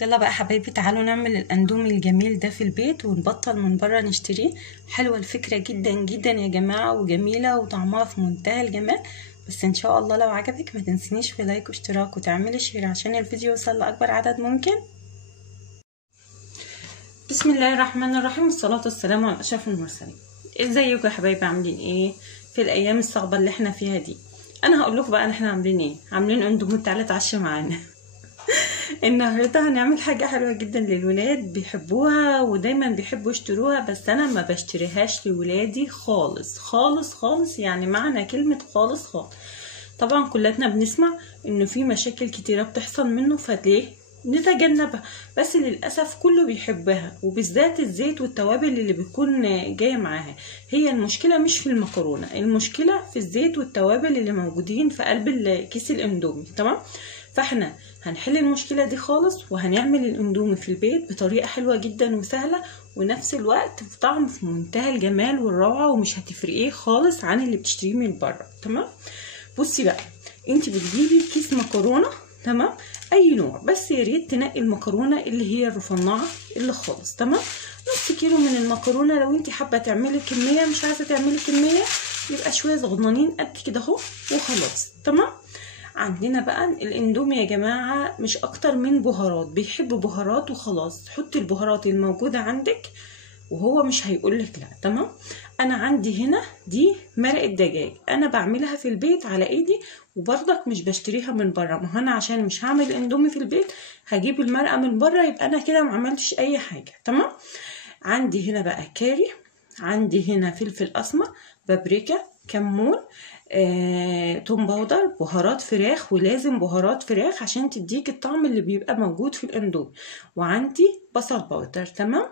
يلا بقى حبايبي، تعالوا نعمل الاندومي الجميل ده في البيت ونبطل من بره نشتريه. حلوه الفكره جدا جدا يا جماعه، وجميله وطعمها في منتهى الجمال. بس ان شاء الله لو عجبك ما تنسينيش في لايك واشتراك وتعملي شير عشان الفيديو يوصل لاكبر عدد ممكن. بسم الله الرحمن الرحيم، والصلاه والسلام على اشرف المرسلين. ازيكم يا حبايبي؟ عاملين ايه في الايام الصعبه اللي احنا فيها دي؟ انا هقول لكم بقى احنا عاملين ايه. عاملين اندومي، تعالوا اتعشوا معانا. النهارده هنعمل حاجه حلوه جدا للولاد، بيحبوها ودايما بيحبوا يشتروها، بس انا ما بشتريهاش لولادي خالص خالص خالص، يعني معنى كلمه خالص خالص. طبعا كلنا بنسمع انه في مشاكل كتيره بتحصل منه، فليه نتجنبها؟ بس للاسف كله بيحبها، وبالذات الزيت والتوابل اللي بتكون جايه معاها. هي المشكله مش في المكرونه، المشكله في الزيت والتوابل اللي موجودين في قلب كيس الاندومي. تمام، فاحنا هنحل المشكله دي خالص، وهنعمل الاندومي في البيت بطريقه حلوه جدا وسهله، ونفس الوقت بطعم في منتهى الجمال والروعه، ومش هتفرقيه خالص عن اللي بتشتريه من بره. تمام، بصي بقى، انت بتجيبي كيس مكرونه، تمام، اي نوع، بس يا ريت تنقي المكرونه اللي هي الرفنعه اللي خالص. تمام، نص كيلو من المكرونه. لو انت حابه تعملي كميه، مش عايزه تعملي كميه، يبقى شويه صغننين قد كده اهو وخلاص. تمام، عندنا بقى الاندومي يا جماعه مش اكتر من بهارات، بيحب بهارات وخلاص. حطي البهارات الموجوده عندك وهو مش هيقولك لا. تمام، انا عندي هنا دي مرقه دجاج، انا بعملها في البيت على ايدي، وبرضك مش بشتريها من بره. ما انا عشان مش هعمل اندومي في البيت هجيب المرقه من بره، يبقى انا كده ما عملتش اي حاجه. تمام، عندي هنا بقى كاري، عندي هنا فلفل اسمر، بابريكا، كمون، توم باودر، بهارات فراخ، ولازم بهارات فراخ عشان تديك الطعم اللي بيبقى موجود في الاندومي. وعندي بصل باودر. تمام،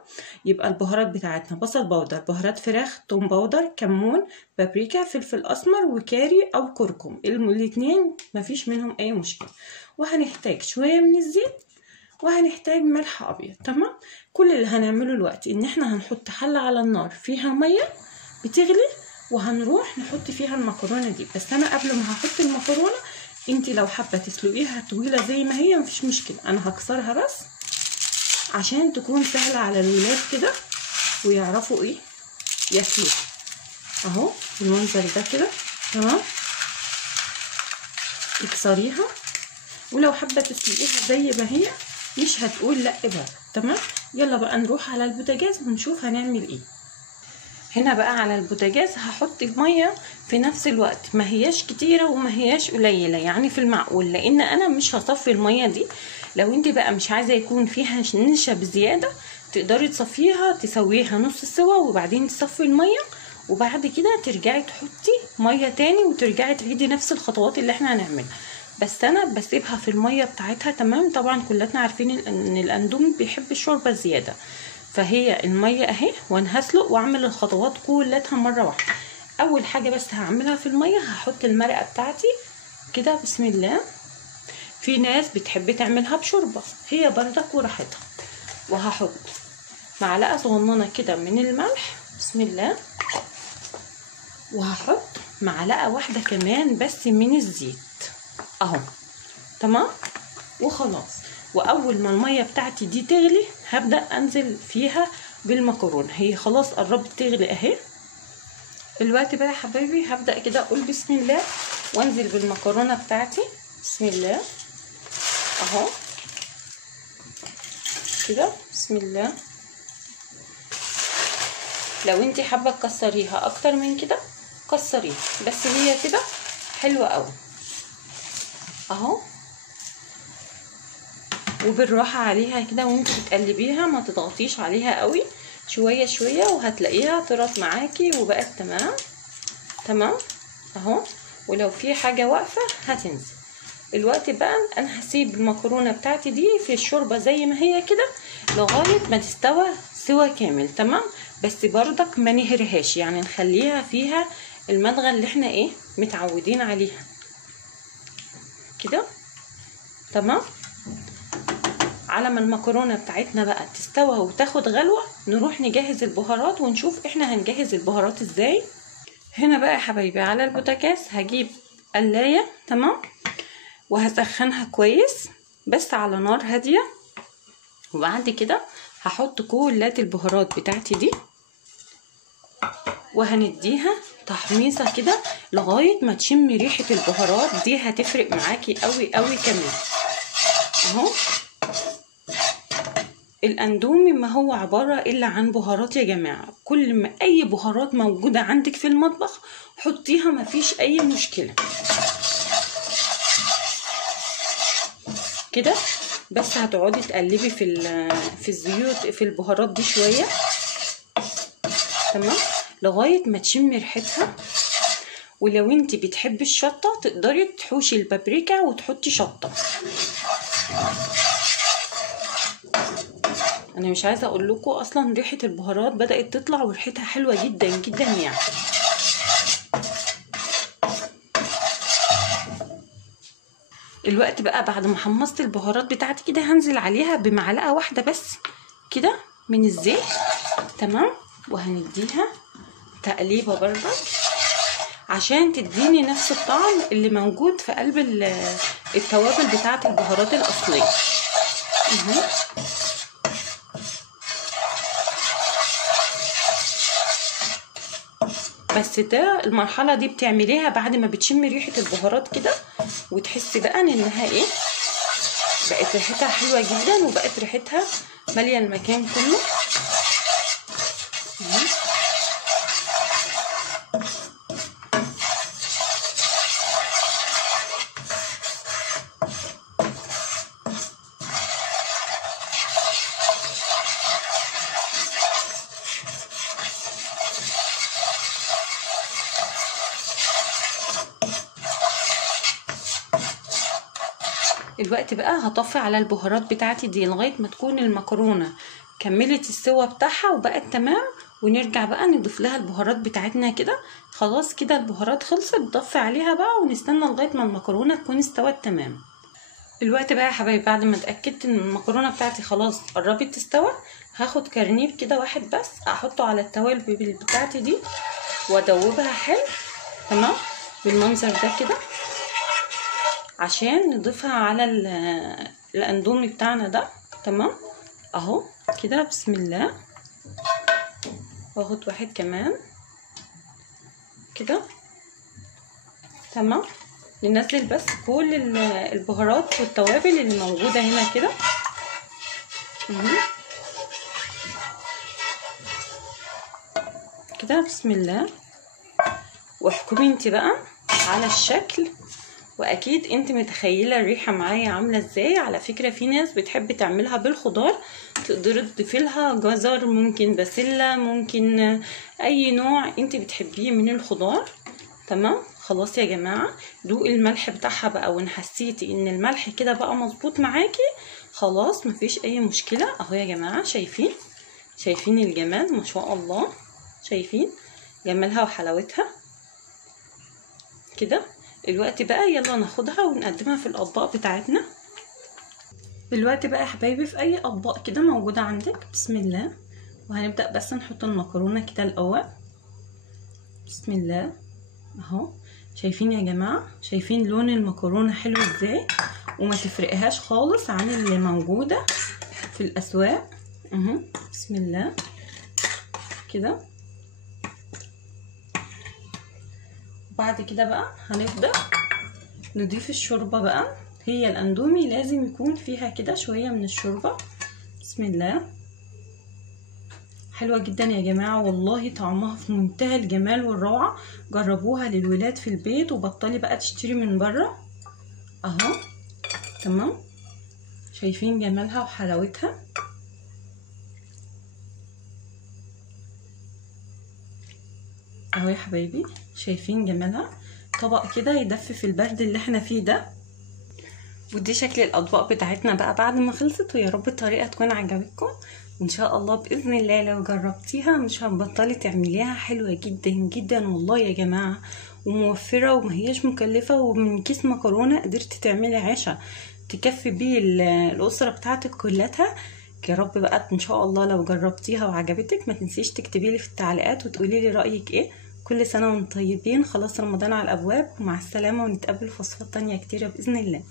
يبقى البهارات بتاعتنا بصل باودر، بهارات فراخ، توم باودر، كمون، بابريكا، فلفل اسمر، وكاري او كركم، الاتنين مفيش منهم اي مشكله. وهنحتاج شويه من الزيت، وهنحتاج ملح ابيض. تمام، كل اللي هنعمله الوقت ان احنا هنحط حله على النار فيها ميه بتغلي، وهنروح نحط فيها المكرونه دي. بس انا قبل ما هحط المكرونه، انت لو حابه تسلقيها طويله زي ما هي مفيش مشكله، انا هكسرها بس عشان تكون سهله على الولاد كده ويعرفوا ايه ياكلوها. اهو المنظر ده كده. تمام، اكسريها، ولو حابه تسلقيها زي ما هي مش هتقول لا بقى. تمام، يلا بقى نروح على البوتاجاز ونشوف هنعمل ايه. هنا بقى على البوتاجاز هحط ميه في نفس الوقت، ما هياش كتيره وما هياش قليله، يعني في المعقول، لان انا مش هصفي الميه دي. لو انت بقى مش عايزه يكون فيها نشا بزياده، تقدري تصفيها، تسويها نص سوا وبعدين تصفي الميه، وبعد كده ترجعي تحطي ميه تاني وترجعي تعيدي نفس الخطوات اللي احنا هنعملها. بس انا بسيبها في الميه بتاعتها. تمام، طبعا كلنا عارفين ان الاندومي بيحب الشوربه زياده، فهي الميه اهي، وانا هسلق واعمل الخطوات كلها مره واحده. اول حاجه بس هعملها في الميه، هحط المرقه بتاعتي كده، بسم الله. في ناس بتحب تعملها بشوربه، هي بردك وراحتها. وهحط معلقه صغننه كده من الملح، بسم الله. وهحط معلقه واحده كمان بس من الزيت اهو. تمام، وخلاص. واول ما الميه بتاعتي دي تغلي هبدا انزل فيها بالمكرونه، هي خلاص قربت تغلي اهي. الوقت بقى يا حبايبي هبدا كده اقول بسم الله وانزل بالمكرونه بتاعتي، بسم الله اهو كده، بسم الله. لو انت حابه تكسريها اكتر من كده كسريها، بس هي كده حلوه قوي اهو. وبالراحه عليها كده وانت بتقلبيها، ما تضغطيش عليها قوي، شويه شويه وهتلاقيها طرت معاكي وبقت تمام. تمام اهو. ولو في حاجه واقفه هتنزل. الوقت بقى انا هسيب المكرونه بتاعتي دي في الشوربه زي ما هي كده لغايه ما تستوى سوا كامل. تمام، بس برضك ما نهرهاش، يعني نخليها فيها المضغه اللي احنا ايه متعودين عليها كده. تمام، على ما المكرونه بتاعتنا بقى تستوى وتاخد غلوه، نروح نجهز البهارات ونشوف احنا هنجهز البهارات ازاي. هنا بقى يا حبايبي على البوتاجاز هجيب قلايه، تمام، وهسخنها كويس بس على نار هاديه. وبعد كده هحط كل البهارات بتاعتي دي وهنديها تحميصه كده لغايه ما تشمي ريحه البهارات دي، هتفرق معاكي قوي قوي كمان. اهو الاندومي ما هو عباره الا عن بهارات يا جماعه، كل ما اي بهارات موجوده عندك في المطبخ حطيها، مفيش اي مشكله كده. بس هتقعدي تقلبي في الزيوت في البهارات دي شويه، تمام، لغايه ما تشمي ريحتها. ولو انت بتحبي الشطه تقدري تحوشي البابريكا وتحطي شطه. انا مش عايزه اقول لكم اصلا ريحه البهارات بدات تطلع وريحتها حلوه جدا جدا يعني. الوقت بقى بعد ما حمصت البهارات بتاعتي كده هنزل عليها بمعلقه واحده بس كده من الزيت، تمام، وهنديها تقليبه برضه عشان تديني نفس الطعم اللي موجود في قلب التوابل بتاعه البهارات الاصليه. بس ده المرحله دي بتعمليها بعد ما بتشمي ريحه البهارات كده وتحسي بقى انها ايه، بقت ريحتها حلوه جدا وبقت ريحتها ماليه المكان كله. الوقت بقى هطفي على البهارات بتاعتي دي لغايه ما تكون المكرونه كملت السوا بتاعها وبقت تمام، ونرجع بقى نضيف لها البهارات بتاعتنا كده. خلاص كده البهارات خلصت، نطفي عليها بقى ونستنى لغايه ما المكرونه تكون استوت تمام. الوقت بقى يا حبايبي بعد ما اتاكدت ان المكرونه بتاعتي خلاص قربت تستوى، هاخد كرنيب كده واحد بس احطه على التوابل بتاعتي دي وادوبها حلو، تمام، بالمنظر ده كده، عشان نضيفها على الاندومي بتاعنا ده، تمام. اهو كده بسم الله، واخد واحد كمان كده، تمام. ننزل بس كل البهارات والتوابل اللي موجوده هنا كده. كده بسم الله، واحكمي انت بقى على الشكل، واكيد انت متخيله الريحه معايا عامله ازاي. على فكره في ناس بتحب تعملها بالخضار، تقدري تضيفي لها جزر، ممكن بسله، ممكن اي نوع انت بتحبيه من الخضار، تمام. خلاص يا جماعه دوقي الملح بتاعها بقى، وان حسيتي ان الملح كده بقى مظبوط معاكي خلاص مفيش اي مشكله. اهو يا جماعه شايفين الجمال ما شاء الله، شايفين جمالها وحلاوتها كده. الوقت بقى يلا ناخدها ونقدمها في الاطباق بتاعتنا. دلوقتي بقى يا حبايبي في اي اطباق كده موجوده عندك بسم الله، وهنبدا بس نحط المكرونه كده الاول بسم الله. اهو شايفين يا جماعه، شايفين لون المكرونه حلو ازاي، وما تفرقهاش خالص عن اللي موجوده في الاسواق. اهو بسم الله كده. بعد كده بقى هنبدأ نضيف الشوربة بقى. هي الاندومي لازم يكون فيها كده شوية من الشوربة بسم الله. حلوة جدا يا جماعة والله، طعمها في منتهى الجمال والروعة. جربوها للولاد في البيت وبطلي بقى تشتري من بره. اهو تمام، شايفين جمالها وحلاوتها. اهو يا حبايبي شايفين جمالها، طبق كده يدفي في البرد اللي احنا فيه ده. ودي شكل الاطباق بتاعتنا بقى بعد ما خلصت، ويا رب الطريقه تكون عجبتكم، وان شاء الله باذن الله لو جربتيها مش هتبطلي تعمليها. حلوه جدا جدا والله يا جماعه، وموفره وما هياش مكلفه، ومن كيس مكرونه قدرتي تعملي عشاء تكفي بيه الاسره بتاعتك كلها. يا رب بقى ان شاء الله لو جربتيها وعجبتك ما تنسيش تكتبي لي في التعليقات وتقولي لي رايك ايه. كل سنه وانتم طيبين، خلاص رمضان على الابواب، ومع السلامه، ونتقابل في وصفات تانية كتيره باذن الله.